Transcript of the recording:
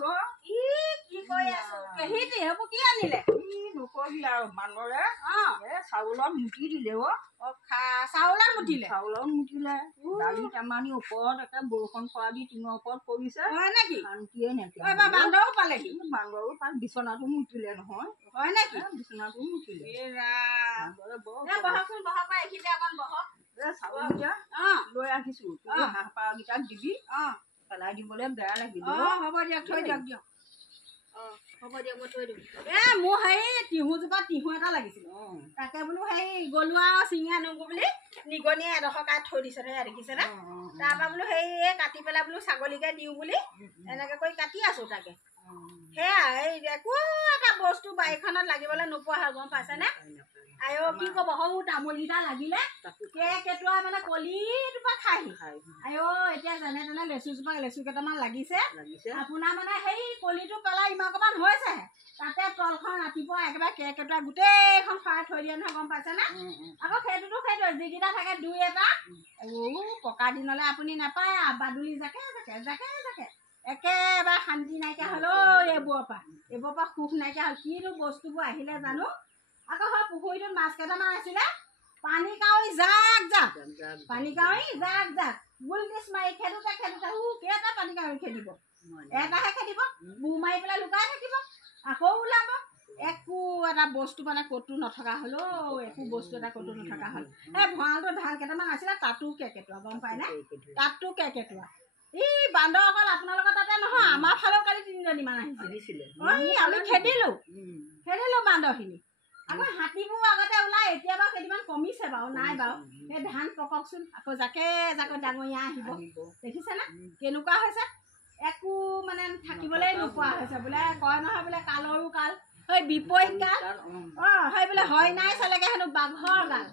আছো ই কি কৰি আছো কেহিতি হ'ব কি আনিলে নকবি আৰু বান্দৰে চাউলত মুটি দিলে চাউলত মুঠিলে চাউলত মুটিলে দালি টেমানি ওপৰত একে বৰষুণ পৰা দি টিঙৰ ওপৰত পৰিছে হয় নেকি শান্তিয়ে নাইকিয়া বান্দৰো পালেহি বান্দৰো পাল বিচনাটো মুটিলে নহয় হয় নেকি বিচনাটো মুটিলে বহকচোন বহক এইখিনিতে অকণ বহক চাউলকেইটা লৈ আহিছো হাঁহ পাৰকেইটাক দিবি পেলাই দিবলৈ বেয়া লাগিব হ'ব দিয়ক থৈ দিয়ক দিয়ক হ'ব দিয়ক মই থৈ দিম মোৰ হেৰি টিহুজোপা টিহু এটা লাগিছিল তাকে বোলো হেৰি গলো আৰু চিঙি আনোগৈ বুলি নিগনিয়ে এডোখৰ কাটি থৈ দিছে নহয় দেখিছেনে তাৰপৰা বোলো হেৰি কাটি পেলাই বোলো ছাগলীকে দিওঁ বুলি এনেকৈ কৰি কাটি আছো তাকে সেয়া এই একো এটা বস্তু বাৰীখনত লাগিবলৈ নোপোৱা হয় গম পাইছেনে আইঅ কি ক'ব সৰু তামোলকেইটা লাগিলে কেঁকেটুৱা মানে কলিটোপা খাইহি আইঅ এতিয়া যেনে তেনে লেচু কেইটামান লাগিছে আপোনাৰ মানে সেই কলিটো পেলাই ইমানকমান হৈছে তাতে তলখন ৰাতিপুৱা একেবাৰে কেঁকেটুৱা গোটেইখন খৰাই থৈ দিয়ে নহয় গম পাইছেনে আকৌ সেইটোতো যিকেইটা থাকে দুই এটা পকা দিনলৈ আপুনি নাপায় বাদুলি জাকে একেবাৰে শান্তি নাইকিয়া হলো এইবোৰৰ পৰা সুখ নাইকিয়া হ'ল কিনো বস্তুবোৰ আহিলে জানো আকৌ হয় পুখুৰীটোত মাছ কেইটামান আছিলে পানী কাউৰী জাক গুলটিচ মাৰি খেদোতে কেইটা পানী কাউৰী খেদিব এটাহে খেদিব বু মাৰি পেলাই লুকাই থাকিব আকৌ ওলাব একো এটা বস্তু মানে ক'তো নথকা হলো একো বস্তু এটা ক'তো নথকা হ'ল ভঁৰালটো ধান কেইটামান আছিলে তাতো কেঁকেটুৱা গম পায়নে তাতো কেঁকেটুৱা ই বান্দৰ অকল আপোনালোকৰ তাতে নহয় আমাৰ ফালেও কালি 3জনীমান আহিছিলে আমি খেদিলো বান্দৰখিনি আকৌ হাতীবোৰ আগতে ওলাই এতিয়া বাৰু কেইদিনমান কমিছে বাৰু নাই বাৰু সেই ধান পককচোন আকৌ জাকে ডাঙৰীয়া আহিব দেখিছেনে কেনেকুৱা হৈছে একো মানে থাকিবলৈ নোপোৱা হৈছে বোলে কয় নহয় বোলে কালৰো কাল সেই বিপৰীত কাল সেই বোলে হয় নাই চালেগে হেনো বাঘৰ গাল